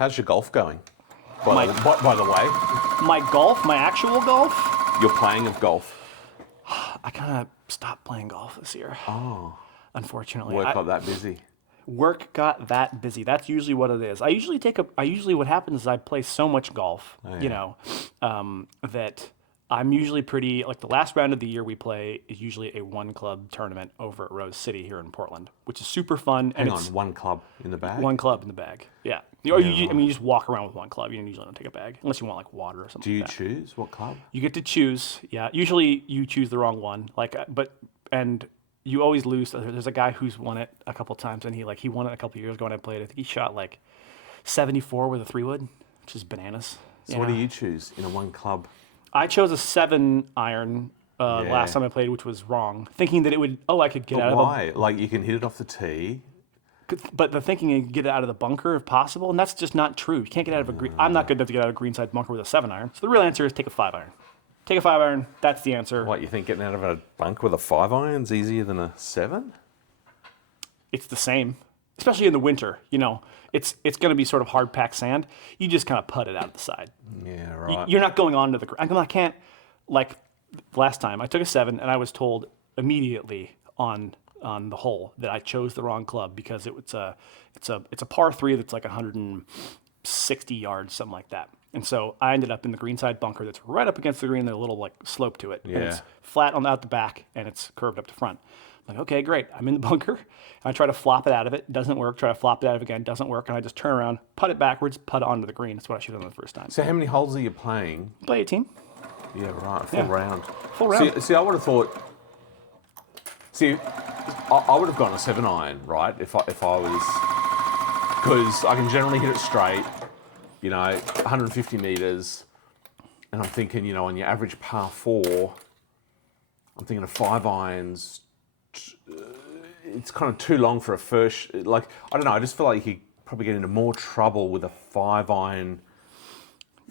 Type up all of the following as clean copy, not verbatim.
How's your golf going? My- By the way, My golf, my actual golf, your playing of golf. I kind of stopped playing golf this year. Oh, Unfortunately. work got that busy. Work got that busy. That's usually what it is. I usually what happens is I play so much golf, that I'm usually pretty, like the last round of the year we play is usually a one club tournament over at Rose City here in Portland, which is super fun. Hang on, one club in the bag? One club in the bag. Yeah. You just walk around with one club. You usually don't take a bag unless you want like water or something. Do you like that. choose what club? You get to choose. Yeah. Usually you choose the wrong one. And you always lose. There's a guy who's won it a couple times, and he won it a couple years ago when I played. I think he shot like 74 with a 3-wood, which is bananas. So what do you choose in a one club? I chose a 7-iron last time I played, which was wrong, thinking that it would. I could get out Why? of Like you can hit it off the tee. But the thinking you get it out of the bunker if possible, and that's just not true. You can't get out of a green. I'm not good enough to get out of a greenside bunker with a 7-iron. So the real answer is take a 5-iron. Take a 5-iron. That's the answer. What, you think getting out of a bunker with a 5-iron is easier than a 7? It's the same, especially in the winter. It's going to be sort of hard packed sand. You just kind of put it out of the side. Yeah, right. You're not going onto the ground. I can't, like last time I took a 7 and I was told immediately on the hole that I chose the wrong club because it's a par 3 that's like 160 yards, something like that. And so I ended up in the greenside bunker that's right up against the green. There's a little like slope to it. Yeah. And it's flat out the back and it's curved up to front. I'm like, okay, great. I'm in the bunker. And I try to flop it out of it. Doesn't work. Try to flop it out of it again. Doesn't work. And I just turn around, putt it backwards, putt it onto the green. That's what I should have done the first time. So how many holes are you playing? Play 18. Yeah, right. Full round. Full round. See, I would have thought. See, I would have gone a 7-iron, right? If I was, because I can generally hit it straight. 150 meters, and I'm thinking, on your average par 4, I'm thinking of 5-irons. It's kind of too long for a first. Like, I don't know. I just feel like you could probably get into more trouble with a 5-iron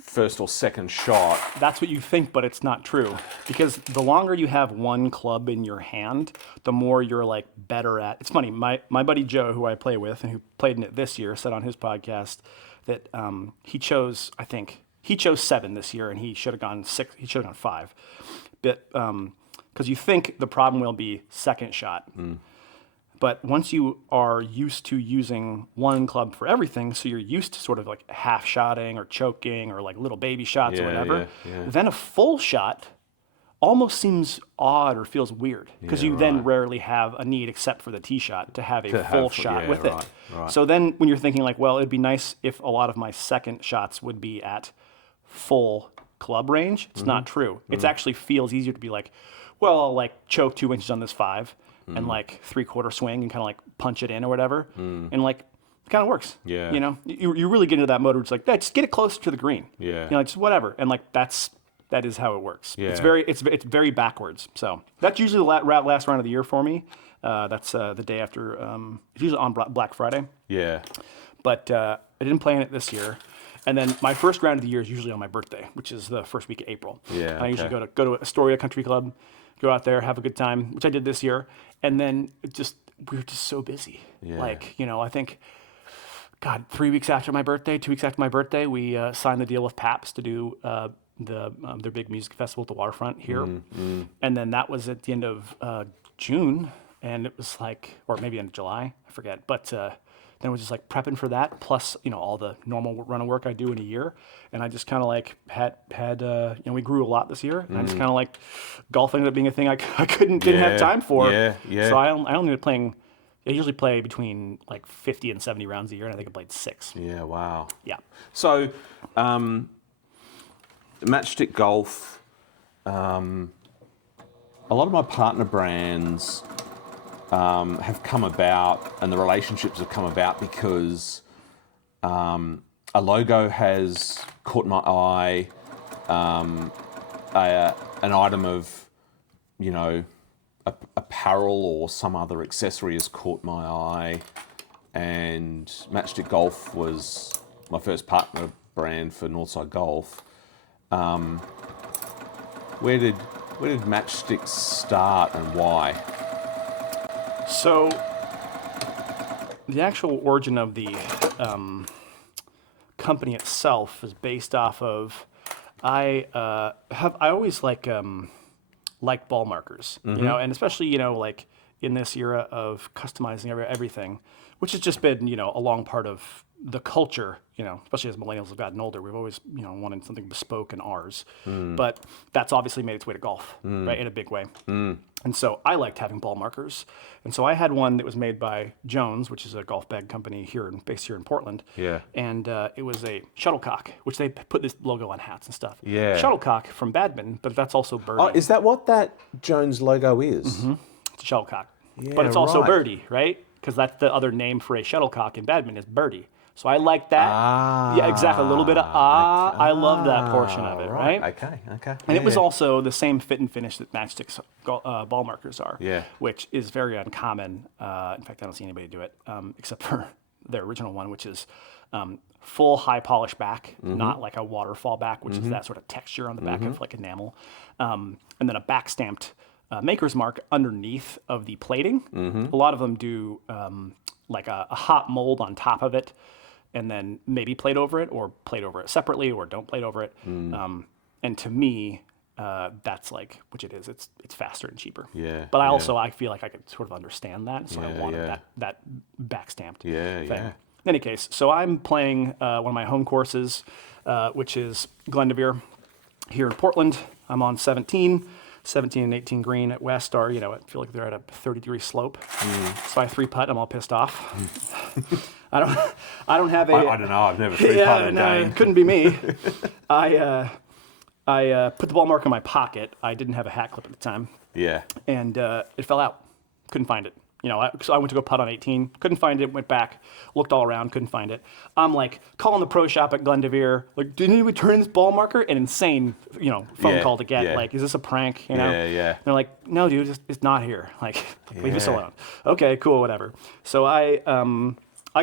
first or second shot. That's what you think, but it's not true. Because the longer you have one club in your hand, the more you're like better at. It's funny. My buddy Joe, who I play with and who played in it this year, said on his podcast that he chose 7 this year, and he should have gone 6. He should have gone 5, but because you think the problem will be second shot, but once you are used to using one club for everything, so you're used to sort of like half shotting or choking or like little baby shots or whatever, then a full shot almost seems odd or feels weird because you then rarely have a need, except for the tee shot, to have a full shot with it. Right. So then when you're thinking like, well, it'd be nice if a lot of my second shots would be at full club range. It's not true. It actually feels easier to be like, well, I'll like choke 2 inches on this 5 and like 3/4 swing and kind of like punch it in or whatever. And like, it kind of works. Yeah. You really get into that mode where it's like, just get it closer to the green. Yeah. Just whatever. And like, that is how it works. Yeah. It's very backwards. So that's usually the last round of the year for me. That's the day after. It's usually on Black Friday. Yeah. But I didn't play in it this year. And then my first round of the year is usually on my birthday, which is the first week of April. Yeah. And I usually go to Astoria Country Club, go out there, have a good time, which I did this year. And then we were just so busy. Yeah. Like, I think, God, 3 weeks after my birthday, 2 weeks after my birthday, we signed the deal with Paps to do their big music festival at the waterfront here. And then that was at the end of June, and it was like, or maybe end of July, I forget. But then it was just like prepping for that, plus all the normal run of work I do in a year. And I just kind of like had we grew a lot this year, and I just kind of like golf ended up being a thing I didn't have time for. Yeah. So I only ended up playing. I usually play between like 50 and 70 rounds a year, and I think I played 6. Yeah. Wow. Yeah. So, Matchstick Golf. A lot of my partner brands have come about, and the relationships have come about because a logo has caught my eye, an item of, apparel or some other accessory has caught my eye, and Matchstick Golf was my first partner brand for Northside Golf. Where did Matchstick start and why? So, the actual origin of the company itself is based off of, I always like ball markers, you know, and especially, you know, like in this era of customizing everything, which has just been, you know, a long part of the culture, you know, especially as millennials have gotten older, we've always, you know, wanted something bespoke and ours. But that's obviously made its way to golf, right, in a big way. And so I liked having ball markers. And so I had one that was made by Jones, which is a golf bag company based here in Portland. Yeah. And it was a shuttlecock, which they put this logo on hats and stuff. Yeah. Shuttlecock from badminton, but that's also birdie. Oh, is that what that Jones logo is? It's a shuttlecock. Yeah, but it's also right. birdie, right? Because that's the other name for a shuttlecock in badminton is birdie. So I like that. Yeah, exactly. A little bit of I love that portion of it, right? Okay. And it was also the same fit and finish that Matchstick's ball markers are, Yeah. which is very uncommon. In fact, I don't see anybody do it except for their original one, which is full high polish back, not like a waterfall back, which is that sort of texture on the back of like enamel, and then a back stamped maker's mark underneath of the plating. A lot of them do like a hot mold on top of it, and then maybe plate over it, or plate over it separately, or don't plate over it. And to me, that's like, which it is, it's faster and cheaper. Yeah, But I yeah. feel like I could sort of understand that, so I Yeah, wanted yeah. that back stamped Yeah, thing. yeah. In any case, so I'm playing one of my home courses, which is Glendevere here in Portland. I'm on 17 and 18 green at West are, you know, I feel like they're at a 30-degree slope. So I 3-putt, I'm all pissed off. I don't have a... I don't know. I've never 3-putted Yeah, no, Dane. it couldn't be me. I put the ball mark in my pocket. I didn't have a hat clip at the time, Yeah. and it fell out. Couldn't find it. You know, so I went to go putt on 18, couldn't find it, went back, looked all around, couldn't find it. I'm like calling the pro shop at Glendevere, like, didn't you return this ball marker? An insane, you know, phone Yeah, call to get, yeah. like, is this a prank? You know? Yeah. They're like, no, dude, it's not here. Like, leave us Yeah. alone. Okay, cool, whatever. So I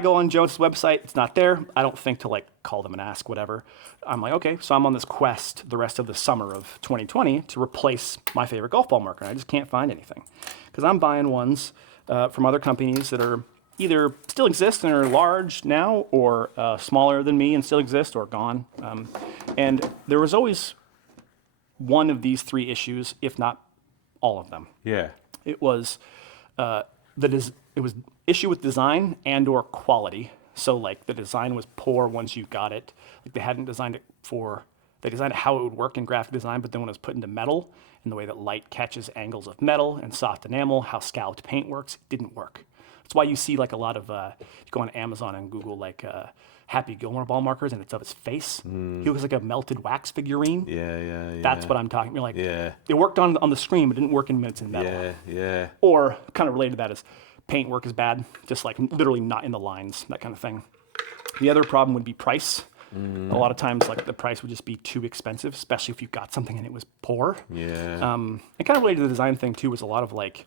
go on Jones' website, it's not there. I don't think to like call them and ask, whatever. I'm like, okay, so I'm on this quest the rest of the summer of 2020 to replace my favorite golf ball marker. I just can't find anything because I'm buying ones from other companies that are either still exist and are large now, or smaller than me and still exist, or gone. And there was always one of these three issues, if not all of them. Yeah. It was it was issue with design and or quality. So like the design was poor once you got it. Like they hadn't designed it they designed it how it would work in graphic design, but then when it was put into metal, and the way that light catches angles of metal and soft enamel, how scalloped paint works, it didn't work. That's why you see like a lot of, you go on Amazon and Google like Happy Gilmore ball markers, and it's of his face. He looks like a melted wax figurine. Yeah. That's what I'm talking about. Like, Yeah. it worked on the screen, but didn't work in minutes in metal. Yeah. Or kind of related to that is paint work is bad, just like literally not in the lines, that kind of thing. The other problem would be price. A lot of times, like the price would just be too expensive, especially if you got something and it was poor. Yeah. And kind of related to the design thing too was a lot of like,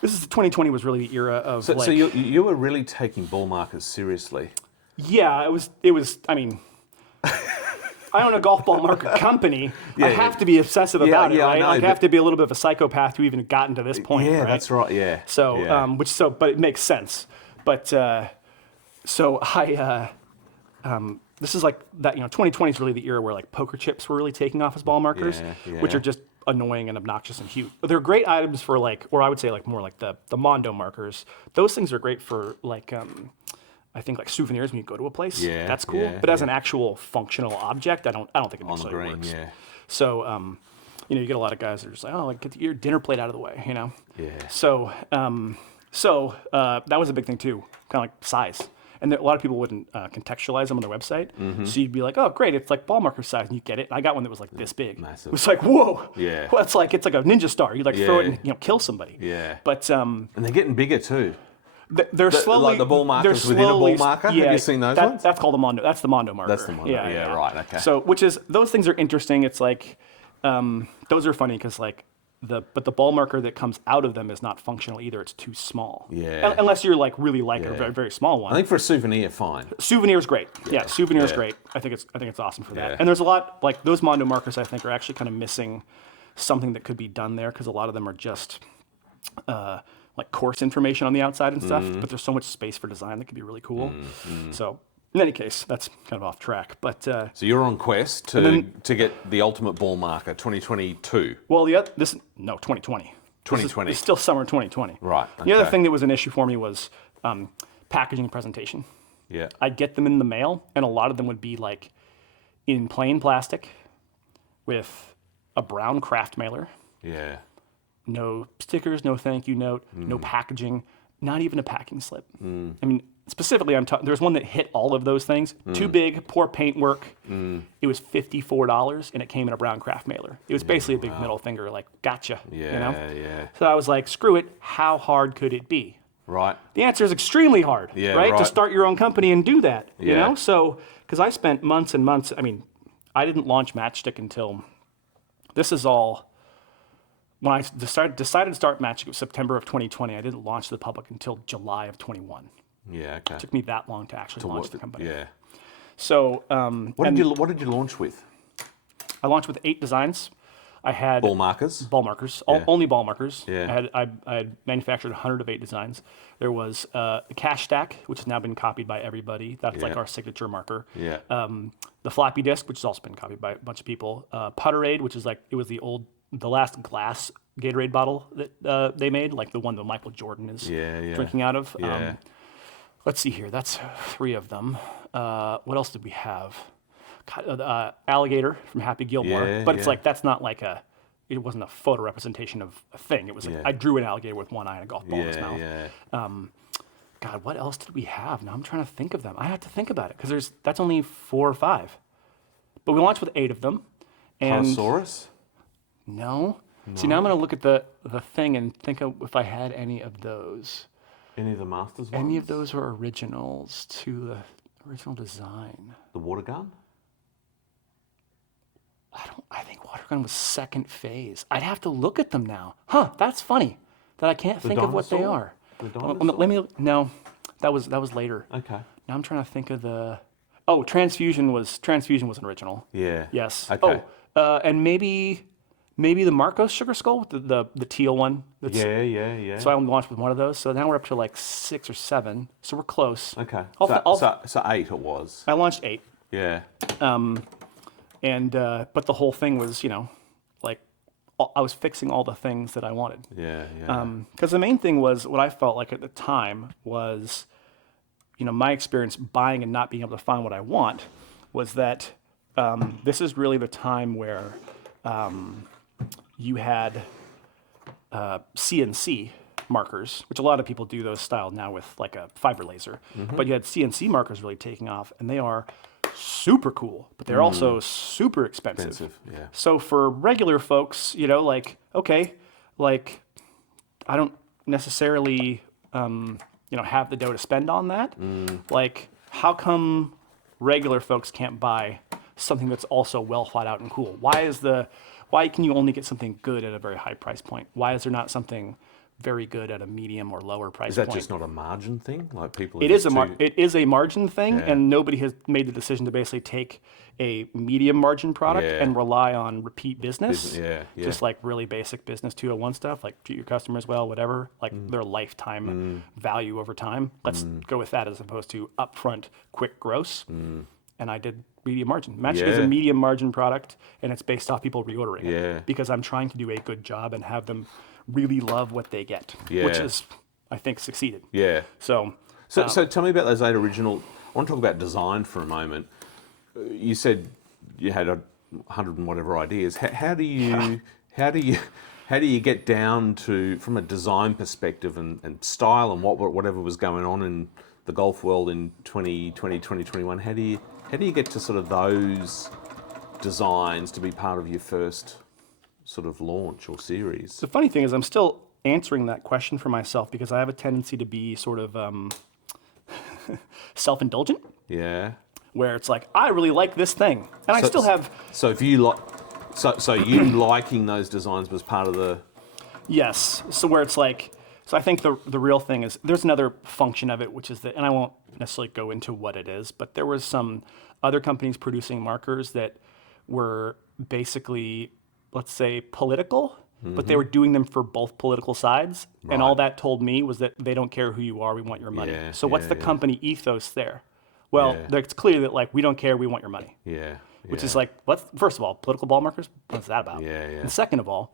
2020 was really the era of So, like, so you were really taking ball markers seriously. yeah, it was. I mean, I own a golf ball marker company. I have to be obsessive about it, I right? know, Like I have to be a little bit of a psychopath to even gotten to this point. Yeah, right? that's right. Yeah. So, yeah. but it makes sense. But so I, this is like that. 2020 is really the era where like poker chips were really taking off as ball markers, Yeah. which are just annoying and obnoxious and huge. But they're great items for like, or I would say like more like the Mondo markers. Those things are great for like, I think like souvenirs when you go to a place. Yeah, That's cool. yeah, but as an actual functional object, I don't think it On the necessarily green, works. yeah. So, you get a lot of guys that are just like, oh, like get your dinner plate out of the way, Yeah. So, that was a big thing too, kind of like size. And a lot of people wouldn't contextualize them on their website. So you'd be like, oh, great, it's like ball marker size, and you get it. And I got one that was like this big. Massive. It was like, whoa. Yeah. Well, it's like a ninja star. You like throw it Yeah. and kill somebody. Yeah. But And they're getting bigger too. they're slowly like the ball markers they're within a ball slowly- marker? Have Yeah, you seen those ones? That's called a Mondo. That's the Mondo marker. That's the Mondo. Yeah, right, okay. So, which is those things are interesting. It's like those are funny because like the ball marker that comes out of them is not functional either. It's too small. Yeah. Unless you're like really like a very, very small one. I think for a souvenir, fine. Souvenir's great. Yeah, souvenir's Yeah. great. I think it's awesome for that. Yeah. And there's a lot like those Mondo markers. I think are actually kind of missing something that could be done there because a lot of them are just like course information on the outside and stuff. But there's so much space for design that could be really cool. So In any case, that's kind of off track. But So you're on quest to get the ultimate ball marker, 2022. well, 2020. 2020. It's still summer 2020. Right. The other okay. thing that was an issue for me was packaging and presentation. Yeah. I'd get them in the mail, and a lot of them would be like in plain plastic with a brown craft mailer. Yeah. No stickers, no thank you note, no packaging, not even a packing slip. I mean, specifically, there's one that hit all of those things. Too big, poor paintwork. It was $54, and it came in a brown craft mailer. It was basically a big middle finger, like, gotcha. Yeah, you know? yeah. So I was like, screw it. How hard could it be? Right. The answer is extremely hard, Yeah, right? To right. start your own company and do that, you Yeah. know? So, because I spent months and months, I mean, I didn't launch Matchstick until, this is all, when I decided to start Matchstick, it was September of 2020. I didn't launch to the public until July of 21. Yeah, okay. It took me that long to actually launch the company. Yeah. So, What did you launch with? I launched with 8 designs. I had Ball markers? ball markers, Yeah. only ball markers. Yeah. I had manufactured 100 of 8 designs. There was a cash stack, which has now been copied by everybody. That's like Yeah. our signature marker. Yeah. The floppy disk, which has also been copied by a bunch of people. Putterade, which is like, it was the last glass Gatorade bottle that they made, like the one that Michael Jordan is Yeah. drinking out of. Yeah. Let's see here. That's 3 of them. What else did we have? Alligator from Happy Gilmore. Yeah, but it's yeah. like, that's not like it wasn't a photo representation of a thing. It was like, Yeah. I drew an alligator with one eye and a golf ball in his Yeah, mouth. yeah. God, what else did we have? Now I'm trying to think of them. I have to think about it because that's only 4 or 5. But we launched with 8 of them. And Connosaurus? no. See, now I'm going to look at the thing and think of if I had any of those. Any of the Masters ones? Any of those were originals to the original design. The water gun? I think Watergun was second phase. I'd have to look at them now. Huh, that's funny that I can't think of what they dinosaur? are. The Let me, no, that was later. Okay. Now I'm trying to think of Transfusion was an original. Yeah. Yes. Okay. And maybe the Marcos Sugar Skull with the teal one. Yeah. So I only launched with one of those. So now we're up to like 6 or 7. So we're close. Okay. I'll- So 8 it was. I launched 8. Yeah. And but the whole thing was, like I was fixing all the things that I wanted. Yeah. Because the main thing was what I felt like at the time was, my experience buying and not being able to find what I want was that this is really the time where you had CNC markers, which a lot of people do those style now with like a fiber laser. But you had CNC markers really taking off, and they are super cool, but they're also super expensive. Yeah. So for regular folks, okay, like I don't necessarily, have the dough to spend on that. Like, how come regular folks can't buy something that's also well thought out and cool? Why can you only get something good at a very high price point? Why is there not something very good at a medium or lower price point? Is that just not a margin thing? Like people. It is a margin thing, Yeah. and nobody has made the decision to basically take a medium margin product Yeah. and rely on repeat business. Yeah. Just like really basic business 201 stuff, like treat your customers well, whatever, like their lifetime value over time. Let's go with that as opposed to upfront quick gross. And I did medium margin. Matchstick is a Yeah. medium margin product, and it's based off people reordering Yeah. it because I'm trying to do a good job and have them really love what they get, Yeah. which is, I think, succeeded. Yeah. So So tell me about those 8 original. I want to talk about design for a moment. You said you had 100 and whatever ideas. How do you get down to, from a design perspective and style and whatever was going on in the golf world in 2020, 2021? How do you get to sort of those designs to be part of your first sort of launch or series? the funny thing is I'm still answering that question for myself because I have a tendency to be sort of self-indulgent, Yeah. where it's like, I really like this thing. And I still have, So if you like, so you liking those designs was part of the. yes. So where it's like, so I think the real thing is, there's another function of it, which is that, and I won't necessarily go into what it is, but there was some other companies producing markers that were basically, let's say, political, but they were doing them for both political sides. And all that told me was that they don't care who you are, we want your money. Yeah, so what's the yeah. company ethos there? Well, Yeah. it's clear that like we don't care, we want your money. Yeah. Which is like, first of all, political ball markers. What's that about? Yeah, yeah. And second of all,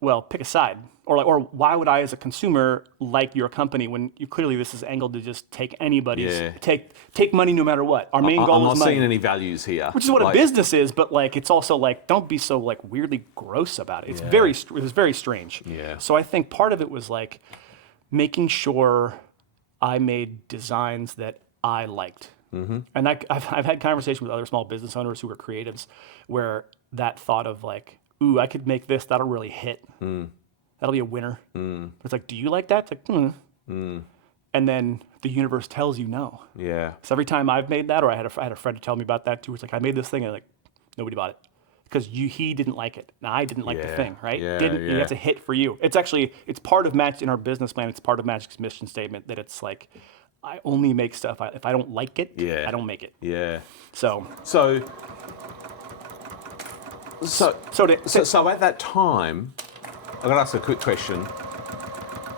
well, pick a side, or why would I, as a consumer, like your company when you clearly this is angled to just take anybody's take money no matter what. Our main goal I'm not is money, seeing any values here. which is what a business is. But like, it's also like, don't be so like weirdly gross about it. It's it was very strange. Yeah. So I think part of it was like making sure I made designs that I liked. Mm-hmm. And I've had conversations with other small business owners who are creatives where that thought of like, ooh, I could make this, that'll really hit. That'll be a winner. It's like, do you like that? It's like, And then the universe tells you no. Yeah. So every time I've made that, or I had a friend tell me about that too, it's like, I made this thing and like, nobody bought it. Because he didn't like it. And I didn't like the thing, right? Yeah, You have to hit for you. It's part of Match in our business plan. It's part of Magic's mission statement that it's like, I only make stuff. If I don't like it, I don't make it. Yeah. So at that time, I've got to ask a quick question.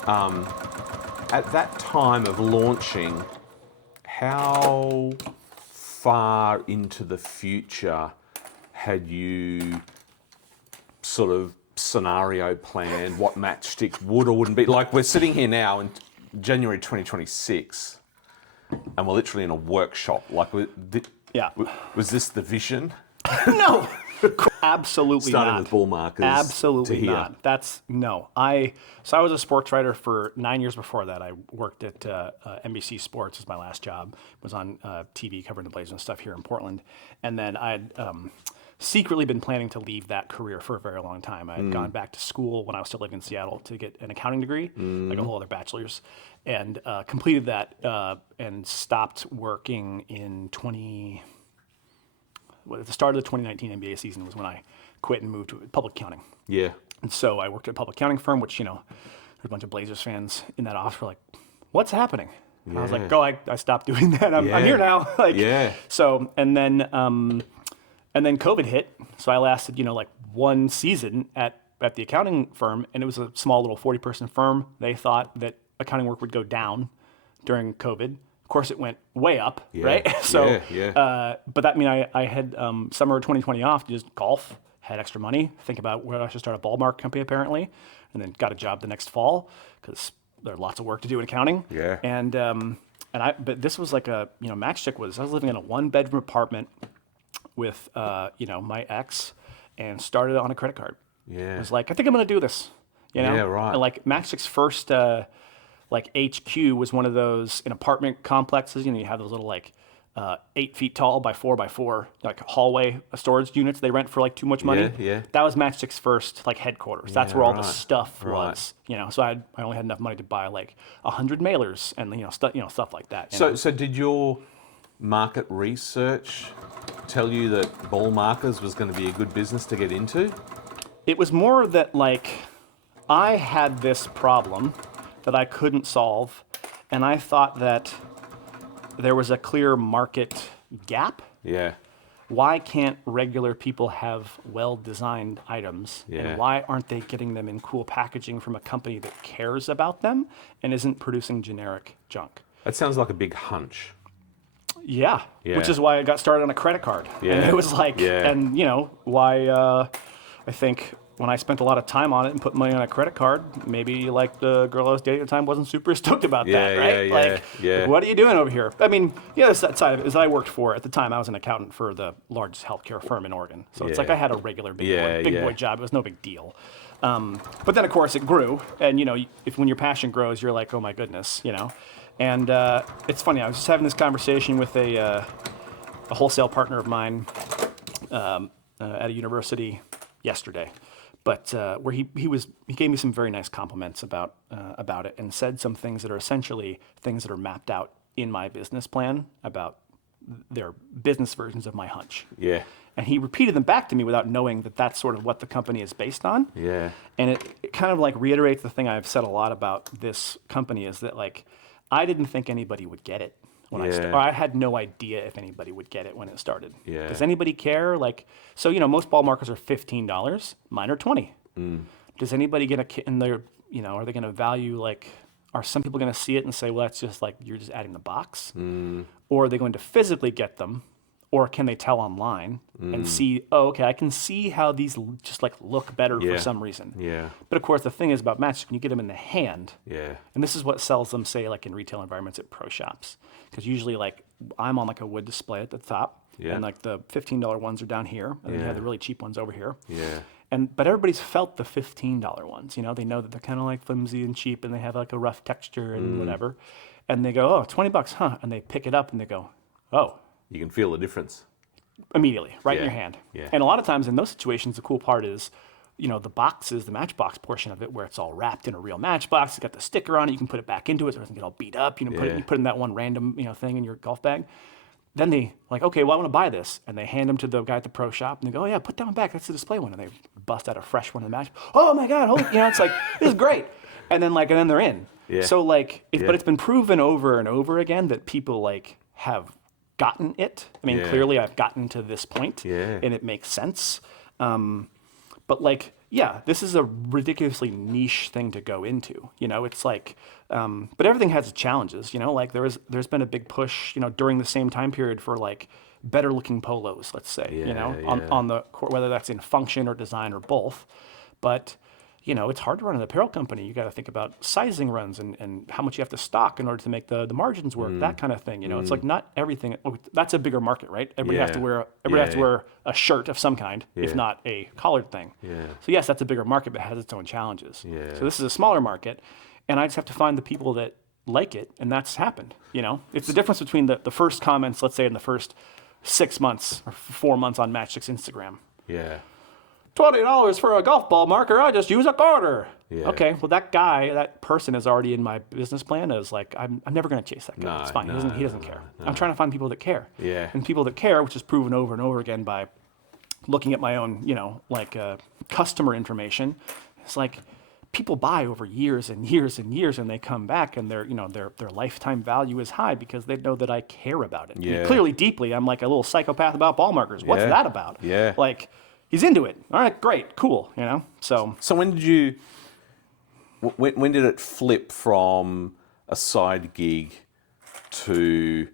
At that time of launching, how far into the future had you sort of scenario planned what Matchstick would or wouldn't be? Like, we're sitting here now in January 2026, and we're literally in a workshop. Like, was this the vision? No, absolutely Starting not. with bull markers. Absolutely to here. not. That's no. I was a sports writer for 9 years before that. I worked at NBC Sports as my last job. Was on TV covering the Blazers and stuff here in Portland, and then I'd secretly been planning to leave that career for a very long time. I had gone back to school when I was still living in Seattle to get an accounting degree, like a whole other bachelor's, and completed that and stopped working in at the start of the 2019 NBA season was when I quit and moved to public accounting. Yeah. And so I worked at a public accounting firm, which, there's a bunch of Blazers fans in that office were like, what's happening? And I was like, I stopped doing that. I'm here now. So, and then COVID hit. So I lasted, like one season at the accounting firm, and it was a small little 40-person firm. They thought that accounting work would go down during COVID. Of course, it went way up, right? So, but that I had summer of 2020 off to just golf, had extra money, think about where I should start a ball mark company apparently, and then got a job the next fall because there's lots of work to do in accounting. Yeah. But this was like Matchstick I was living in a 1-bedroom apartment with my ex, and started on a credit card. Yeah. I was like, I think I'm gonna do this. Yeah, right. And like Matchstick's first HQ was one of those in apartment complexes. You have those little 8 feet tall by 4 by 4 like hallway storage units they rent for like too much money. Yeah. That was Matchstick's first headquarters. That's where all the stuff Right. was. So I only had enough money to buy 100 mailers and stuff like that. So did your market research tell you that ball markers was going to be a good business to get into? It was more that I had this problem that I couldn't solve, and I thought that there was a clear market gap. Yeah. Why can't regular people have well-designed items? Yeah. And why aren't they getting them in cool packaging from a company that cares about them and isn't producing generic junk? That sounds like a big hunch. Yeah. Which is why I got started on a credit card. Yeah. And it was and why I think when I spent a lot of time on it and put money on a credit card, maybe the girl I was dating at the time wasn't super stoked about that, right? What are you doing over here? The other side of it is I worked for, at the time, I was an accountant for the largest healthcare firm in Oregon. So it's like I had a regular big boy job. It was no big deal. But then, of course, it grew. And, when your passion grows, you're like, oh, my goodness, And it's funny, I was just having this conversation with a wholesale partner of mine at a university yesterday. But where he gave me some very nice compliments about it and said some things that are essentially things that are mapped out in my business plan about their business versions of my hunch. Yeah. And he repeated them back to me without knowing that that's sort of what the company is based on. Yeah. And it kind of reiterates the thing I've said a lot about this company is that I didn't think anybody would get it when I started. Or I had no idea if anybody would get it when it started. Yeah. Does anybody care? Most ball markers are $15. Mine are $20. Does anybody get a kit in their, are they going to value are some people going to see it and say, well, that's just like you're just adding the box? Or are they going to physically get them? Or can they tell online and see, oh, okay, I can see how these just like look better for some reason. Yeah. But of course, the thing is about Matchstick, when you get them in the hand, Yeah. and this is what sells them, say, like in retail environments at pro shops. Because usually, like, I'm on like a wood display at the top, and like the $15 ones are down here, and then you have the really cheap ones over here. Yeah. But everybody's felt the $15 ones. You know, they know that they're kind of like flimsy and cheap, and they have like a rough texture and whatever. And they go, oh, $20, huh? And they pick it up and they go, oh. You can feel the difference. Immediately, right in your hand. Yeah. And a lot of times in those situations, the cool part is, you know, the boxes, the Matchbox portion of it, where it's all wrapped in a real Matchbox. It's got the sticker on it. You can put it back into it so it doesn't get all beat up. You know, you put in that one random, you know, thing in your golf bag. Then they like, okay, well, I want to buy this. And they hand them to the guy at the pro shop. And they go, oh, yeah, put that one back. That's the display one. And they bust out a fresh one in the match. Oh, my God. You know, it's like, this is great. And then they're in. Yeah. So, like, but it's been proven over and over again that people, like, have gotten it. I mean, clearly I've gotten to this point, and it makes sense. But, like, yeah, this is a ridiculously niche thing to go into. You know, it's like, but everything has its challenges. You know, like there's been a big push, you know, during the same time period for like better looking polos, let's say, you know, on the court, whether that's in function or design or both. But you know, it's hard to run an apparel company. You got to think about sizing runs and how much you have to stock in order to make the margins work, that kind of thing. You know, it's like not everything. That's a bigger market, right? Everybody has to wear. Everybody has to wear a shirt of some kind, if not a collared thing. So yes, that's a bigger market, but it has its own challenges. So this is a smaller market, and I just have to find the people that like it, and that's happened. You know, it's the difference between the first comments, let's say in the first 6 months or 4 months on Matchstick's Instagram. Yeah. $20 for a golf ball marker. I just use a quarter. Yeah. Okay, well that person is already in my business plan. Is like I'm never going to chase that guy. It's fine. He doesn't care. I'm trying to find people that care. Yeah. And people that care, which is proven over and over again by looking at my own, you know, like customer information. It's like people buy over years and years and years, and they come back, and their lifetime value is high because they know that I care about it. I mean, clearly, deeply, I'm like a little psychopath about ball markers. What's that about? Yeah. Like. He's into it. All right, great, cool. You know, so when did you? When did it flip from a side gig to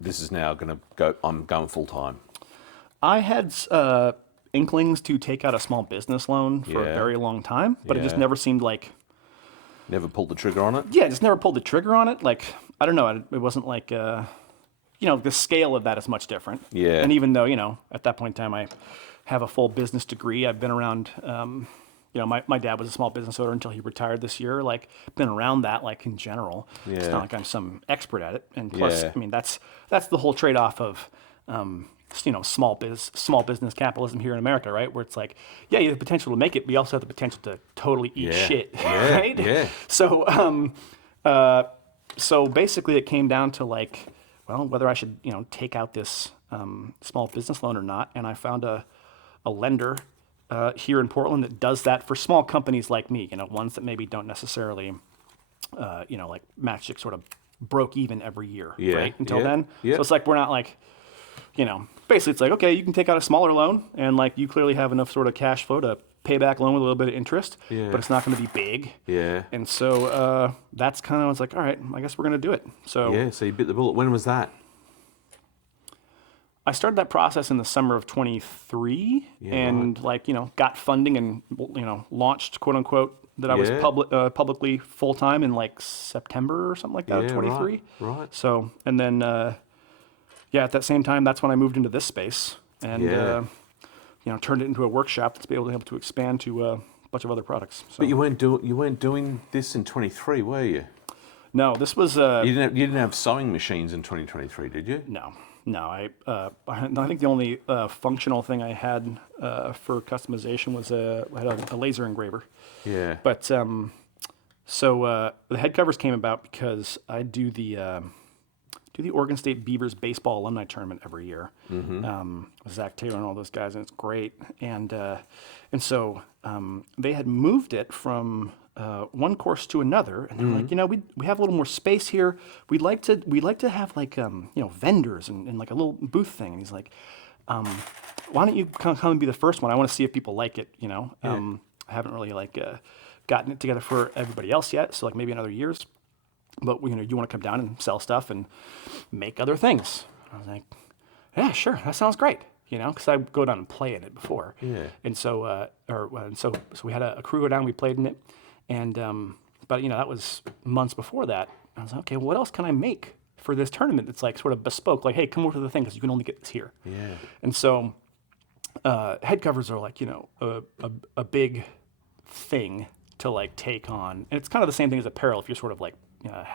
this is now going to go? I'm going full time. I had inklings to take out a small business loan for a very long time, but it just never seemed like. Never pulled the trigger on it. Yeah, just never pulled the trigger on it. Like I don't know, it wasn't like. You know, the scale of that is much different. Yeah. And even though, you know, at that point in time, I have a full business degree, I've been around, you know, my dad was a small business owner until he retired this year. Like, been around that, like, in general. Yeah. It's not like I'm some expert at it. And plus, I mean, that's the whole trade-off of, you know, small business capitalism here in America, right? Where it's like, yeah, you have the potential to make it, but you also have the potential to totally eat shit, right? Yeah. So, so basically it came down to, like, well, whether I should, you know, take out this small business loan or not. And I found a lender here in Portland that does that for small companies like me, you know, ones that maybe don't necessarily, you know, like Matchstick sort of broke even every year, right? Until then. So it's like, we're not like, you know, basically it's like, okay, you can take out a smaller loan and like you clearly have enough sort of cash flow to pay back loan with a little bit of interest, but it's not going to be big. Yeah. And so that's kind of, I was like, all right, I guess we're going to do it. So so you bit the bullet. When was that? I started that process in the summer of 23 and like, you know, got funding and, you know, launched quote unquote that I was publicly full time in like September or something like that of 23. Right. So, and then, at that same time, that's when I moved into this space and, you know, turned it into a workshop that's been able to expand to a bunch of other products. So. But you weren't doing this in 23, were you? No, this was. You didn't have sewing machines in 2023, did you? No. I think the only functional thing I had for customization was I had a laser engraver. Yeah. But so the head covers came about because I do the Oregon State Beavers baseball alumni tournament every year. Zach Taylor and all those guys, and it's great. And so they had moved it from one course to another, and they're like, you know, we have a little more space here. We'd like to have like you know, vendors and like a little booth thing. And he's like, why don't you come and be the first one? I want to see if people like it. You know, I haven't really like gotten it together for everybody else yet. So like maybe another years. But you want to come down and sell stuff and make other things. I was like, yeah, sure, that sounds great. Because I go down and play in it before. Yeah. And so, so we had a crew go down. We played in it, and but that was months before that. I was like, okay, what else can I make for this tournament that's like sort of bespoke? Like, hey, come over to the thing because you can only get this here. Yeah. And so, head covers are like a big thing to like take on, and it's kind of the same thing as apparel if you're sort of like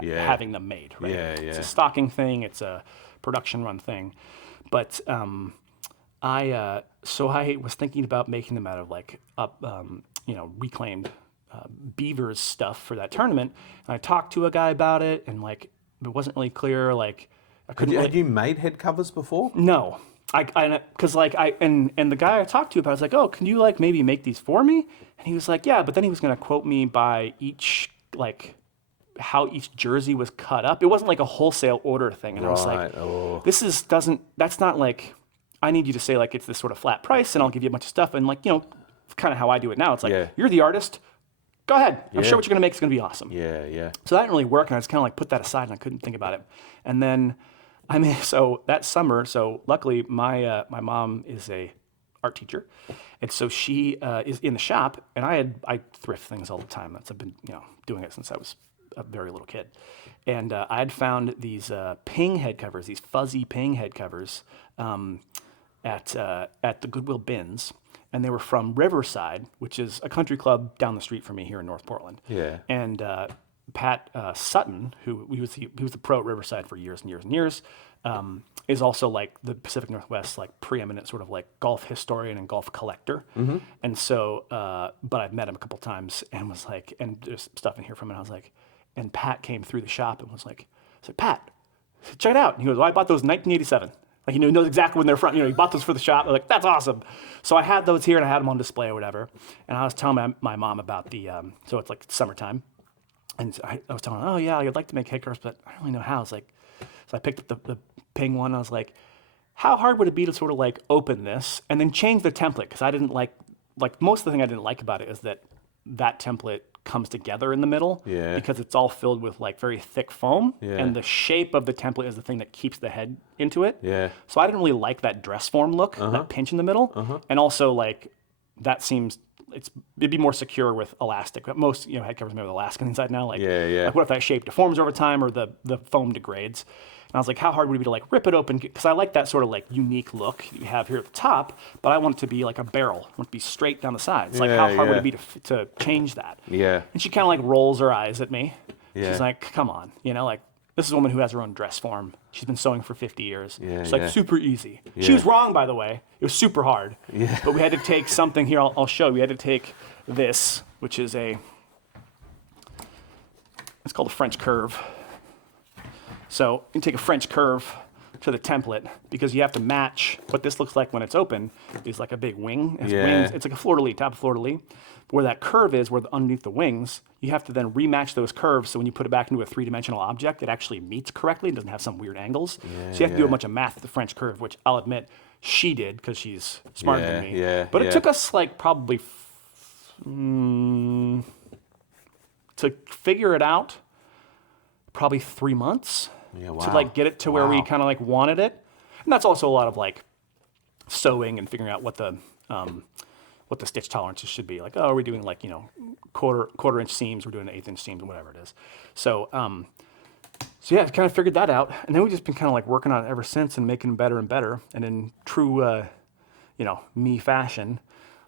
having them made, right? Yeah, yeah. It's a stocking thing. It's a production run thing, but I was thinking about making them out of like reclaimed beavers stuff for that tournament. And I talked to a guy about it, and like it wasn't really clear. Like I couldn't. Had you made head covers before? No, because and the guy I talked to about it was like, oh, can you like maybe make these for me? And he was like, yeah, but then he was going to quote me by each like how each jersey was cut up. It wasn't like a wholesale order thing, and I was like, that's not like. I need you to say like it's this sort of flat price, and I'll give you a bunch of stuff, and like kind of how I do it now. It's like you're the artist, go ahead. I'm sure what you're gonna make is gonna be awesome. Yeah, yeah. So that didn't really work, and I just kind of like put that aside, and I couldn't think about it. And then so that summer, so luckily my mom is a art teacher, and so she is in the shop, and I thrift things all the time. I've been doing it since I was a very little kid, and I had found these ping head covers, these fuzzy ping head covers. At the Goodwill bins, and they were from Riverside, which is a country club down the street from me here in North Portland. Yeah. And Pat Sutton, who he was the pro at Riverside for years and years and years, is also like the Pacific Northwest like preeminent sort of like golf historian and golf collector. Mm-hmm. And so, but I've met him a couple times and was like, and there's stuff in here from him. And I was like, and Pat came through the shop and was like, I said, Pat, check it out. And he goes, well, I bought those in 1987. Like, he knows exactly when they're from. He bought those for the shop. I'm like, that's awesome. So I had those here, and I had them on display or whatever. And I was telling my mom about the, so it's like summertime. And so I was telling her, oh, yeah, I'd like to make head covers, but I don't really know how. It's like, so I picked up the ping one. I was like, how hard would it be to sort of like open this and then change the template? Because I didn't like most of the thing I didn't like about it is that template comes together in the middle because it's all filled with like very thick foam and the shape of the template is the thing that keeps the head into it. Yeah. So I didn't really like that dress form look, that pinch in the middle. And also like that seems it'd be more secure with elastic. Most head covers made with elastic inside now. Like, like what if that shape deforms over time or the foam degrades? And I was like, how hard would it be to like rip it open? Because I like that sort of like unique look you have here at the top, but I want it to be like a barrel. I want it to be straight down the sides. Like how hard would it be to change that? Yeah. And she kind of like rolls her eyes at me. Yeah. She's like, come on, like this is a woman who has her own dress form. She's been sewing for 50 years. Yeah, it's like super easy. Yeah. She was wrong, by the way. It was super hard. Yeah. But we had to take something here. I'll show you. We had to take this, which is it's called a French curve. So you take a French curve to the template because you have to match what this looks like when it's open is like a big wing. It has wings. It's like a fleur-de-lis, top of fleur-de-lis. Where that curve is, underneath the wings, you have to then rematch those curves so when you put it back into a three-dimensional object, it actually meets correctly and doesn't have some weird angles. Yeah, so you have to do a bunch of math with the French curve, which I'll admit she did because she's smarter than me. But it took us like probably to figure it out, probably 3 months. Yeah, wow. To like get it to where we kind of like wanted it. And that's also a lot of like sewing and figuring out what the stitch tolerances should be. Like, oh, are we doing like, quarter inch seams, we're doing 1/8 inch seams, whatever it is. So yeah, kind of figured that out. And then we've just been kind of like working on it ever since and making them better and better. And in true, me fashion,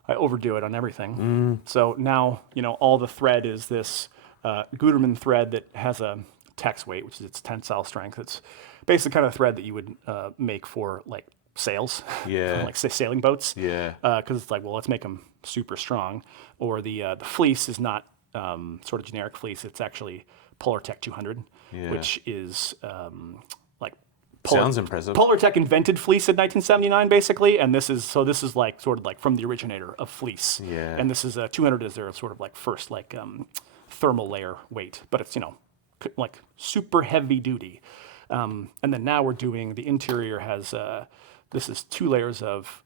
I overdo it on everything. So now, all the thread is this Gutermann thread that has a tex weight, which is its tensile strength. It's basically the kind of thread that you would make for like sails, like say sailing boats. Because it's like, well, let's make them super strong. Or the fleece is not sort of generic fleece. It's actually Polartec 200, which is like sounds impressive. Polartec invented fleece in 1979, basically, and this is like sort of like from the originator of fleece. And this is 200 is their sort of like first like thermal layer weight, but it's like super heavy duty. And then now we're doing the interior has this is 2 layers of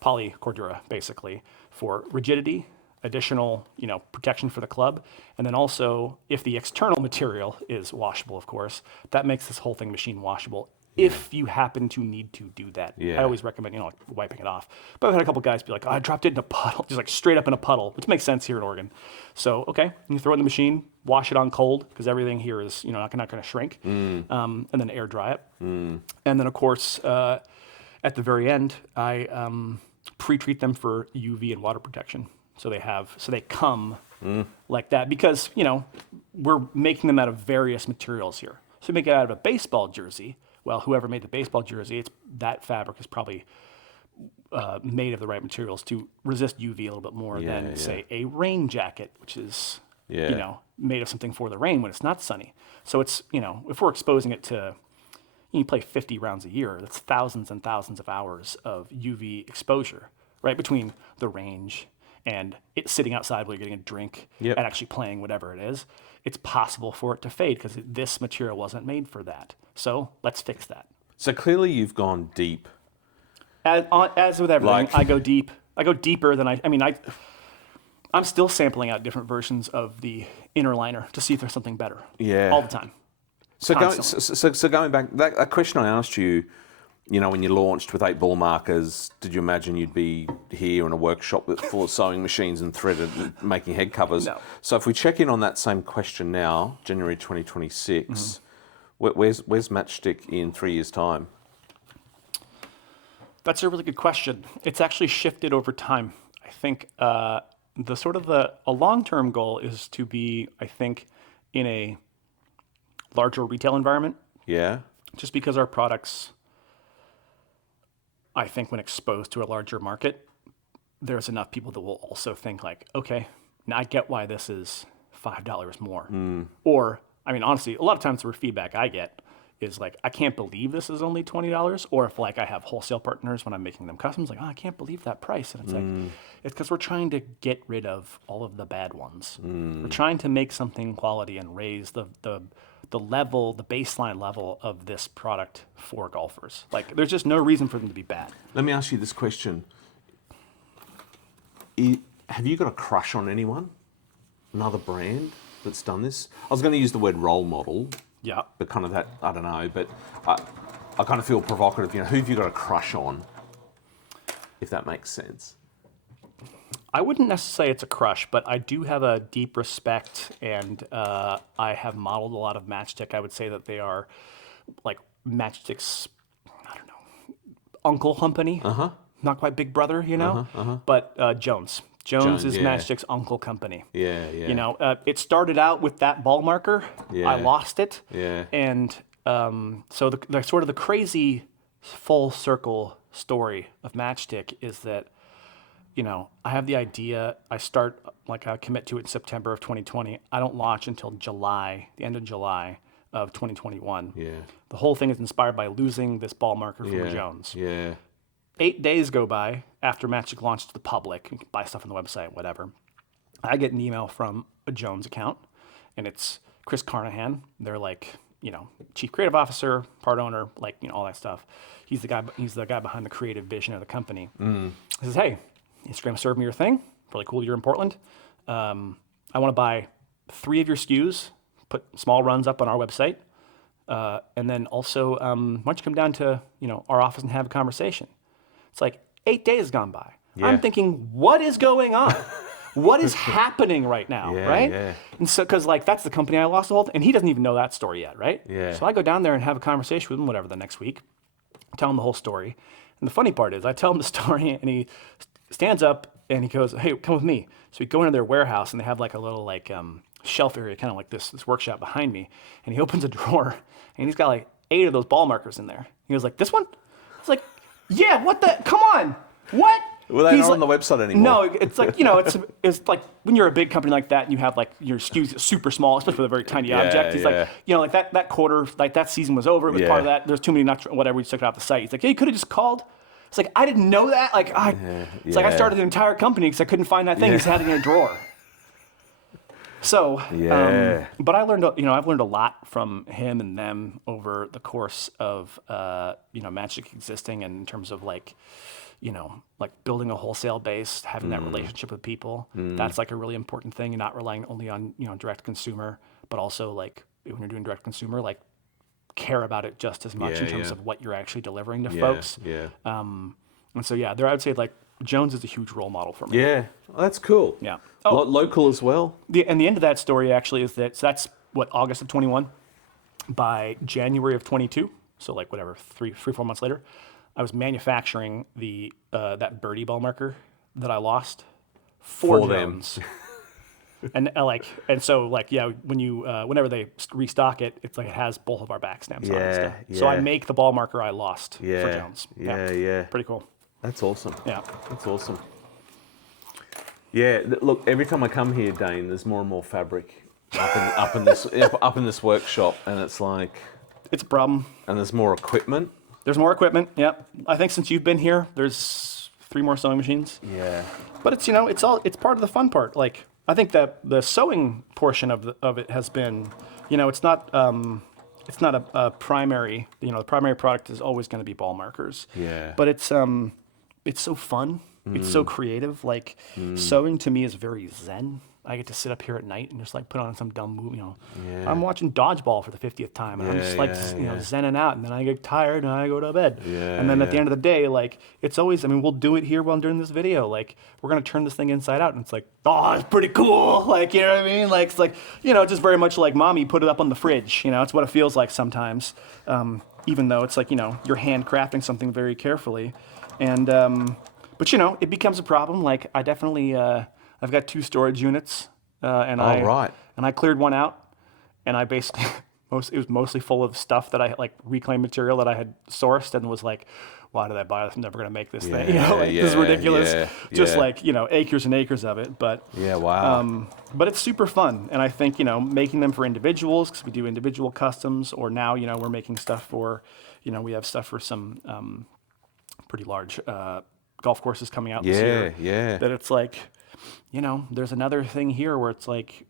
poly cordura basically for rigidity additional, protection for the club. And then also, if the external material is washable, of course, that makes this whole thing machine washable. If you happen to need to do that, I always recommend, like wiping it off. But I've had a couple guys be like, "Oh, I dropped it in a puddle," just like straight up in a puddle, which makes sense here in Oregon. So, okay, you throw it in the machine, wash it on cold because everything here is, not going to shrink, and then air dry it. And then, of course, at the very end, I pre-treat them for UV and water protection. So they come like that because, we're making them out of various materials here. So we make it out of a baseball jersey. Well, whoever made the baseball jersey, that fabric is probably made of the right materials to resist UV a little bit more than, say, a rain jacket, which is, made of something for the rain when it's not sunny. So it's, if we're exposing it to, you play 50 rounds a year, that's thousands and thousands of hours of UV exposure, right, between the range and it sitting outside while you're getting a drink and actually playing whatever it is. It's possible for it to fade because this material wasn't made for that. So let's fix that. So clearly you've gone deep. As with everything, I go deep. I go deeper than I'm still sampling out different versions of the inner liner to see if there's something better. Yeah. All the time. So going back, that question I asked you, when you launched with 8 ball markers, did you imagine you'd be here in a workshop that's full of sewing machines and threaded and making head covers? No. So if we check in on that same question now, January 2026, where's Matchstick in 3 years' time? That's a really good question. It's actually shifted over time. I think a long-term goal is to be, I think, in a larger retail environment. Yeah. Just because our products, I think when exposed to a larger market, there's enough people that will also think like, okay, now I get why this is $5 more. Or, honestly, a lot of times the feedback I get is like, I can't believe this is only $20. Or if I have wholesale partners when I'm making them customs, like, oh, I can't believe that price. And it's like, it's because we're trying to get rid of all of the bad ones. We're trying to make something quality and raise the level, the baseline level of this product for golfers. Like, there's just no reason for them to be bad. Let me ask you this question. Have you got a crush on anyone? Another brand that's done this? I was going to use the word role model. Yeah. But kind of that, I don't know, but I kind of feel provocative. Who have you got a crush on, if that makes sense? I wouldn't necessarily say it's a crush, but I do have a deep respect, and I have modeled a lot of Matchstick. I would say that they are like Matchstick's, uncle company. Not quite big brother, but Jones. Jones is Matchstick's uncle company. Yeah. It started out with that ball marker. Yeah. I lost it. Yeah. And so the sort of the crazy full circle story of Matchstick is that, I have the idea. I commit to it in September of 2020. I don't launch until the end of July of 2021. Yeah. The whole thing is inspired by losing this ball marker from Jones. Yeah. 8 days go by after Matchstick launched to the public. You can buy stuff on the website, whatever. I get an email from a Jones account, and it's Chris Carnahan. They're like, chief creative officer, part owner, all that stuff. He's the guy behind the creative vision of the company. He says, hey, Instagram served me your thing. Really cool you're in Portland. I want to buy 3 of your SKUs, put small runs up on our website, and then also, why don't you come down to our office and have a conversation? It's like 8 days gone by. Yeah. I'm thinking, what is going on? What is happening right now, right? Yeah. And so, because that's the company I lost the whole thing, and he doesn't even know that story yet, right? Yeah. So I go down there and have a conversation with him, whatever, the next week, tell him the whole story. And the funny part is, I tell him the story, and he stands up and he goes, hey, come with me. So we go into their warehouse, and they have a little shelf area, kind of like this workshop behind me. And he opens a drawer, and he's got 8 of those ball markers in there. He was like, this one? I was like, yeah, what the? Come on. What? Well, they're not on the website anymore. No, it's like, it's like when you're a big company like that and you have your SKUs super small, especially with a very tiny object. He's like, that quarter, that season was over. It was part of that. There's too many nuts, whatever. We just took it off the site. He's like, hey, you could have just called. It's like, I didn't know that. It's like I started an entire company because I couldn't find that thing. He just had it in a drawer. So, but I learned, I've learned a lot from him and them over the course of, Matchstick existing, and in terms of like building a wholesale base, having that relationship with people. That's like a really important thing. You're not relying only on, direct consumer, but also like when you're doing direct consumer, like care about it just as much in terms of what you're actually delivering to folks. Yeah. And so, I would say like Jones is a huge role model for me. Yeah. Well, that's cool. Yeah. Local as well. And the end of that story actually is that, so that's what, August of 21. By January of 22, so like whatever, 4 months later, I was manufacturing the that birdie ball marker that I lost for Jones. And so when you whenever they restock it, it's like it has both of our back stamps on it and stuff. So I make the ball marker I lost for Jones. Yeah. Pretty cool. That's awesome. Yeah. That's awesome. Yeah, look, every time I come here, Dane, there's more and more fabric up in this workshop, and it's like it's a problem. And there's more equipment. There's more equipment. Yep. I think since you've been here, there's 3 more sewing machines. Yeah. But it's it's part of the fun part. Like I think that the sewing portion of it has been, it's not a primary. The primary product is always going to be ball markers. Yeah. But it's so fun. It's so creative. Like sewing to me is very zen. I get to sit up here at night and just like put on some dumb movie. I'm watching Dodgeball for the 50th time, and I'm just like zenning out, and then I get tired and I go to bed. And then at the end of the day, like it's always. I mean, we'll do it here while during this video. Like we're gonna turn this thing inside out, and it's like, oh, it's pretty cool. Like what I mean? Like it's like just very much like mommy put it up on the fridge. It's what it feels like sometimes. Even though it's like you're handcrafting something very carefully, and but it becomes a problem. Like I definitely. I've got 2 storage units, and I cleared one out, and I basically it was mostly full of stuff that I like reclaimed material that I had sourced, and was like, why did I buy this? I'm never gonna make this thing. This is ridiculous. Just acres and acres of it, but wow. But it's super fun, and I think making them for individuals, because we do individual customs, or now we're making stuff for we have stuff for some pretty large golf courses coming out this year. Yeah. That it's like. There's another thing here where it's like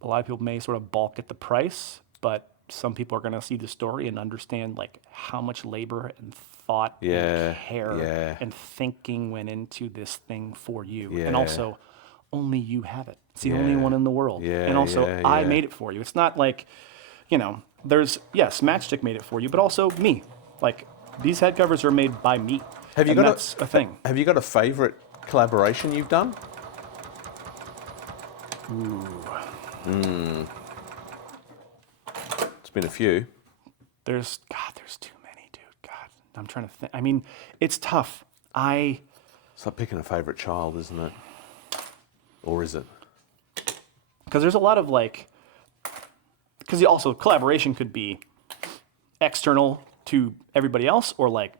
a lot of people may sort of balk at the price, but some people are going to see the story and understand like how much labor and thought and care and thinking went into this thing for you. And also, only you have it. It's the only one in the world. And also, I made it for you. It's not like, there's, Matchstick made it for you, but also me. Like, these head covers are made by me. That's a thing. Have you got a favorite collaboration you've done? Ooh. It's been a few. There's too many, dude. God, I'm trying to think. I mean, it's tough. It's like picking a favorite child, isn't it? Or is it? Because there's a lot of because also collaboration could be external to everybody else, or like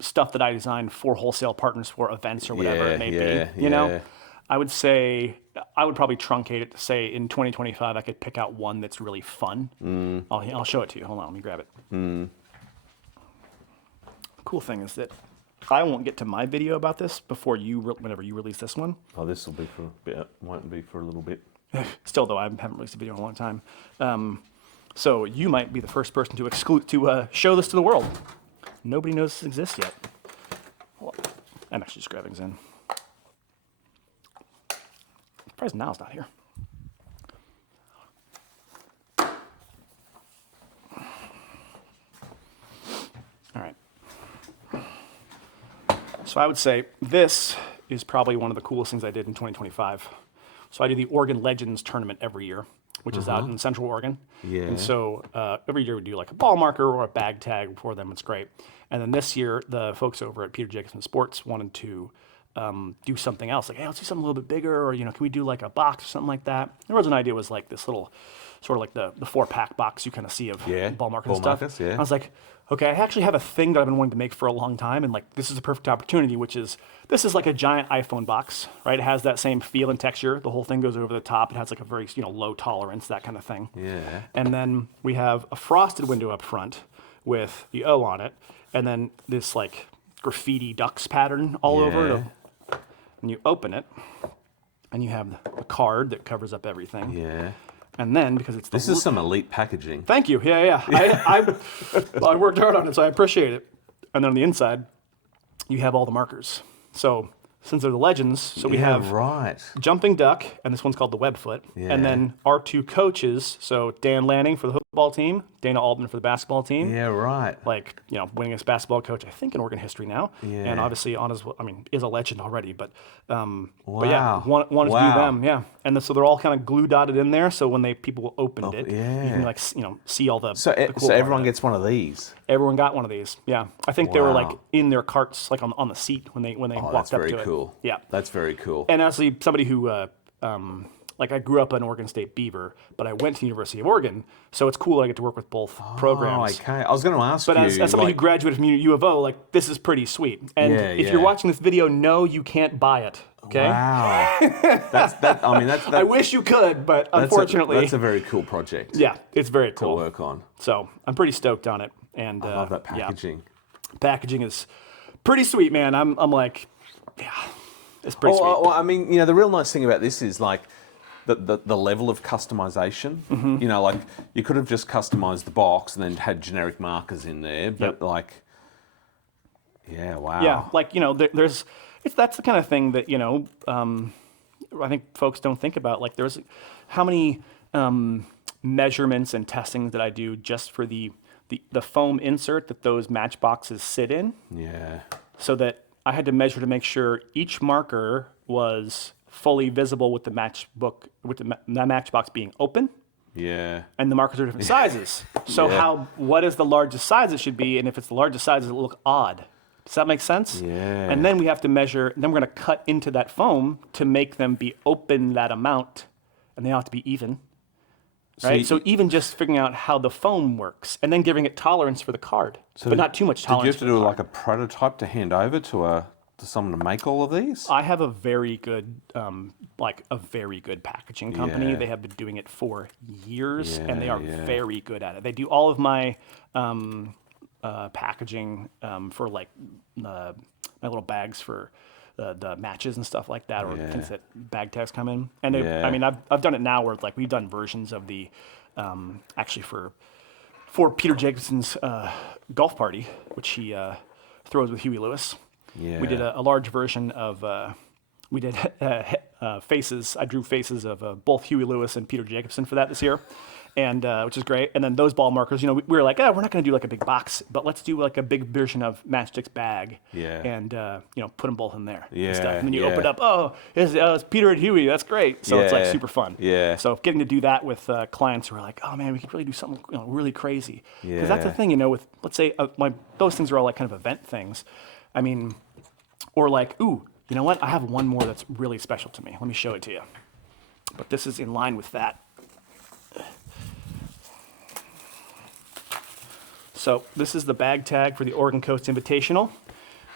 stuff that I designed for wholesale partners for events or whatever it may be. You know, I would say I would probably truncate it to say in 2025 I could pick out one that's really fun. I'll show it to you. Hold on, let me grab it. The cool thing is that I won't get to my video about this before whenever you release this one. Oh, this will be for a bit. Won't be for a little bit. Still, though, I haven't released a video in a long time. So you might be the first person to show this to the world. Nobody knows this exists yet. Hold on. I'm actually just grabbing Zen. Surprised Niall's not here. All right. So I would say this is probably one of the coolest things I did in 2025. So I do the Oregon Legends tournament every year, which is out in Central Oregon. Yeah. And so every year we do like a ball marker or a bag tag for them. It's great. And then this year, the folks over at Peter Jacobson Sports wanted to do something else. Like, hey, let's do something a little bit bigger, or, can we do like a box or something like that? The original idea was like this little, sort of like the 4-pack box you kind of see of ball markers and stuff. Yeah. I was like, okay, I actually have a thing that I've been wanting to make for a long time, and like this is a perfect opportunity, this is like a giant iPhone box, right? It has that same feel and texture. The whole thing goes over the top. It has like a very, low tolerance, that kind of thing. Yeah. And then we have a frosted window up front with the O on it, and then this like graffiti ducks pattern all over it. And you open it, and you have the card that covers up everything. Yeah. And then, because it's this is some elite packaging. Thank you. Yeah. I worked hard on it, so I appreciate it. And then on the inside, you have all the markers. So since they're the legends, so we have right. Jumping Duck, and this one's called the Webfoot. Yeah. And then our two coaches, so Dan Lanning for the football team, Dana Altman for the basketball team. Yeah, right. Like, winningest basketball coach, I think, in Oregon history now. Yeah. And obviously is a legend already. But yeah, Wow. wanted to do them, yeah. And so they're all kind of glue dotted in there. So when people opened it, yeah. you can see all the. So, the cool so everyone part of gets one of these. it. Everyone got one of these. Yeah, I think they were like Wow. in their carts, like on the seat when they walked That's up very to cool. it. Yeah. That's very cool. And actually, somebody who, I grew up an Oregon State Beaver, but I went to the University of Oregon, so it's cool that I get to work with both programs. Oh, okay. I was going to ask But you. as somebody who graduated from U of O, like, this is pretty sweet. And Yeah, if yeah. you're watching this video, no, you can't buy it. Okay? Wow. That's I wish you could, but unfortunately. That's a very cool project yeah, it's very to cool. work on. So I'm pretty stoked on it. And I love that yeah. packaging. Packaging is pretty sweet, man. I'm like, yeah, it's pretty sweet. Well, I mean, the real nice thing about this is like the level of customization. Mm-hmm. Like you could have just customized the box and then had generic markers in there, but Yep. like, yeah, wow. Yeah, like that's the kind of thing that I think folks don't think about. Like, there's how many measurements and testings that I do just for the foam insert that those matchboxes sit in, Yeah. so that I had to measure to make sure each marker was fully visible with the matchbox being open. Yeah. And the markers are different sizes. So Yeah. what is the largest size it should be? And if it's the largest size, it'll look odd. Does that make sense? Yeah. And then we have to measure, then we're going to cut into that foam to make them be open that amount. And they all have to be even. Right? So even just figuring out how the foam works and then giving it tolerance for the card. But not too much Did you tolerance. have to do like a prototype to hand over to someone to make all of these? I have a very good, packaging company. Yeah. They have been doing it for years, and they are Yeah. very good at it. They do all of my packaging for like my little bags for the matches and stuff like that, or things that bag tags come in. And I've done it now where like we've done versions of the actually for Peter Jacobson's golf party, which he throws with Huey Lewis. Yeah. We did a large version of, faces. I drew faces of both Huey Lewis and Peter Jacobson for that this year, and which is great. And then those ball markers, we were like, we're not going to do like a big box, but let's do like a big version of Matchstick's bag, Yeah. and put them both in there. Yeah, And stuff. And then you yeah. open up, it's Peter and Huey. That's great. So it's like Yeah, super fun. yeah. So getting to do that with clients who are like, oh man, we could really do something really crazy. Because that's the Yeah. thing, with let's say those things are all like kind of event things. I mean. Or like, ooh, you know what? I have one more that's really special to me. Let me show it to you. But this is in line with that. So this is the bag tag for the Oregon Coast Invitational,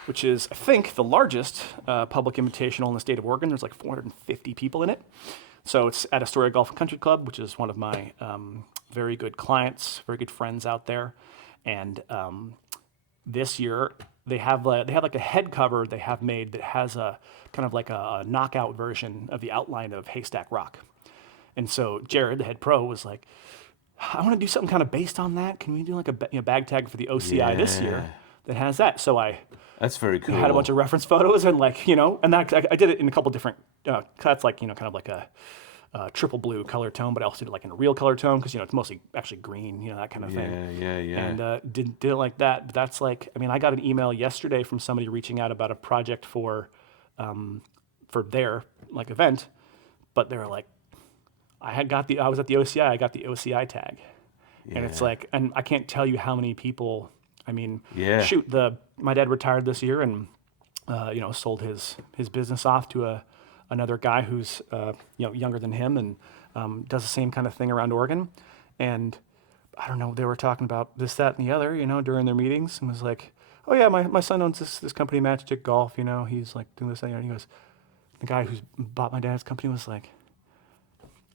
which is, I think, the largest public invitational in the state of Oregon. There's like 450 people in it. So it's at Astoria Golf and Country Club, which is one of my very good clients, very good friends out there. And this year, they have like a head cover they have made that has a kind of like a knockout version of the outline of Haystack Rock. And so Jared, the head pro, was like, I want to do something kind of based on that. Can we do like a bag tag for the OCI this year that has that? So That's very cool. had a bunch of reference photos and and that I did it in a couple different cuts, like kind of like a triple blue color tone, but I also did it like in a real color tone because it's mostly actually green, that kind of thing. Yeah. And did it like that. But that's like, I got an email yesterday from somebody reaching out about a project for their like event, but they were like, I was at the OCI, I got the OCI tag, and it's like, and I can't tell you how many people. Shoot, my dad retired this year and sold his business off to another guy who's younger than him and does the same kind of thing around Oregon. And I don't know, they were talking about this, that, and the other, during their meetings, and was like, oh yeah, my son owns this company, Matchstick Golf, he's like doing this, and he goes, the guy who's bought my dad's company was like,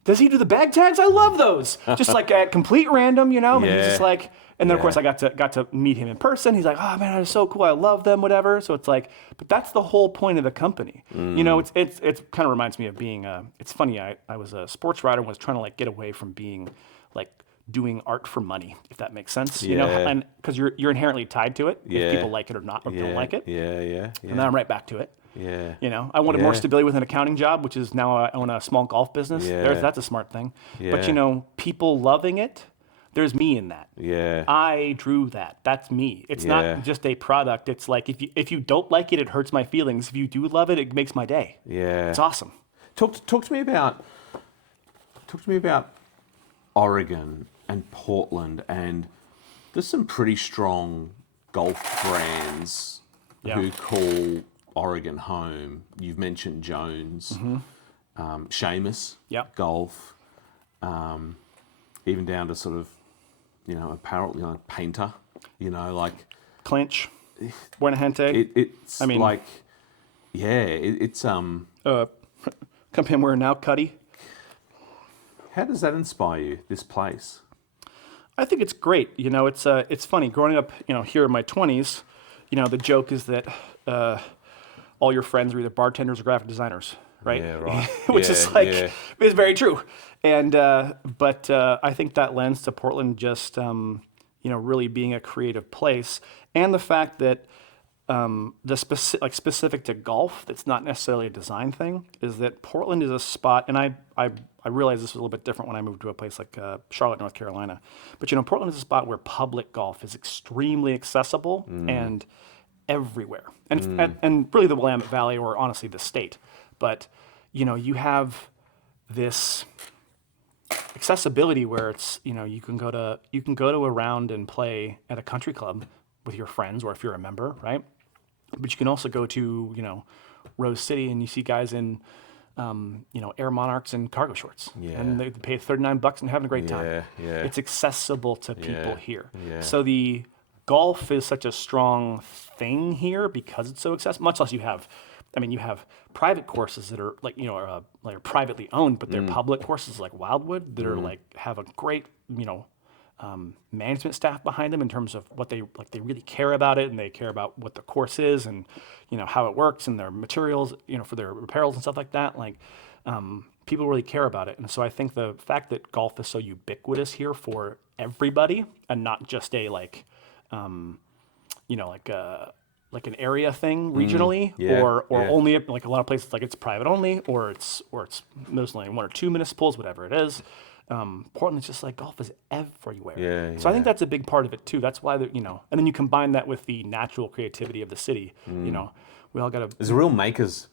does he do the bag tags? I love those. Just like at complete random, and he's just like, and then of course I got to meet him in person. He's like, oh man, that is so cool. I love them, whatever. So it's like, but that's the whole point of the company. It's kind of reminds me of being, it's funny. I was a sports writer and was trying to like get away from being like doing art for money, if that makes sense. You know, Yeah. and because you're inherently tied to it, Yeah. if people like it or not or don't like it. Yeah. And then I'm right back to it. Yeah. You know, I wanted more Yeah. stability with an accounting job, which is now I own a small golf business. Yeah. That's a smart thing. But Yeah. you know, people loving it, there's me in that. Yeah. I drew that. That's me. It's Yeah. not just a product. It's like if you don't like it, it hurts my feelings. If you do love it, it makes my day. Yeah. It's awesome. Talk to me about Oregon and Portland, and there's some pretty strong golf brands Yeah. who call Oregon home. You've mentioned Jones, Seamus, Yep. Golf, even down to sort of, you know, apparel, you know, Painter, you know, like Clinch, Buena Gente. it's I mean- like, yeah, it's Come him wearing now, Cuddy. How does that inspire you? This place? I think it's great. You know, it's funny growing up. You know, here in my 20s, you know, the joke is that all your friends are either bartenders or graphic designers, right? Yeah, right. Which Yeah, is like yeah. it's very true. And but I think that lends to Portland just you know, really being a creative place, and the fact that specific to golf, that's not necessarily a design thing, is that Portland is a spot, and I realized this was a little bit different when I moved to a place like Charlotte, North Carolina. But you know, Portland is a spot where public golf is extremely accessible and everywhere, and really the Willamette Valley, or honestly the state. But you know, you have this accessibility where it's, you know, you can go to a round and play at a country club with your friends, or if you're a member, right? But you can also go to, you know, Rose City and you see guys in, you know, Air Monarchs and cargo shorts, Yeah. and they pay $39 and having a great time. Yeah. It's accessible to people Yeah, here. yeah. So the golf is such a strong thing here because it's so accessible. Much less you have private courses that are like, you know, like privately owned, but they're public courses like Wildwood that are like have a great, you know, management staff behind them in terms of what they like. They really care about it, and they care about what the course is, and you know how it works, and their materials, you know, for their apparels and stuff like that. Like people really care about it, and so I think the fact that golf is so ubiquitous here for everybody, and not just a like, you know, like an area thing regionally, yeah, or yeah. only like a lot of places like it's private only, or it's mostly one or two municipals, whatever it is. Portland's just like golf is everywhere. Yeah, so I think that's a big part of it too. That's why you know, and then you combine that with the natural creativity of the city. You know, we all got to There's a real makers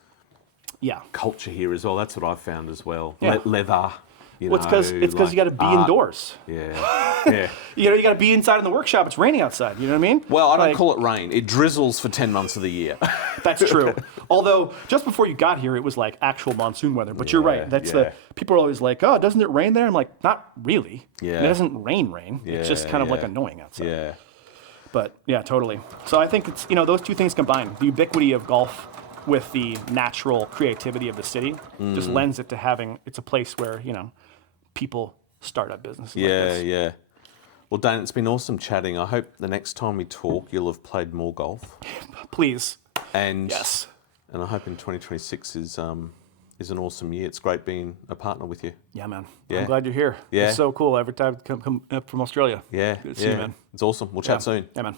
yeah. culture here as well. That's what I've found as well. Yeah. Leather. You Well, it's know, because you got to be art. indoors. Yeah. Yeah. You know, you got to be inside in the workshop. It's raining outside. You know what I mean? Well, I don't Like, call it rain. It drizzles for 10 months of the year. That's true. Although just before you got here, it was like actual monsoon weather. But you're right. That's yeah. people are always like, oh, doesn't it rain there? I'm like, not really. Yeah. It doesn't rain. It's just kind of like yeah. annoying outside. Yeah. But yeah, totally. So I think it's, you know, those two things combined, the ubiquity of golf with the natural creativity of the city just lends it to having, it's a place where, you know, people start up businesses like Yeah, this. yeah. Well, Dane, it's been awesome chatting. I hope the next time we talk, you'll have played more golf. Please. And Yes. And I hope in 2026 is an awesome year. It's great being a partner with you. Yeah, man. Yeah. I'm glad you're here. Yeah. It's so cool every time I come up from Australia. Yeah, Good to see you, man. It's awesome. We'll chat Yeah. soon. Yeah, man.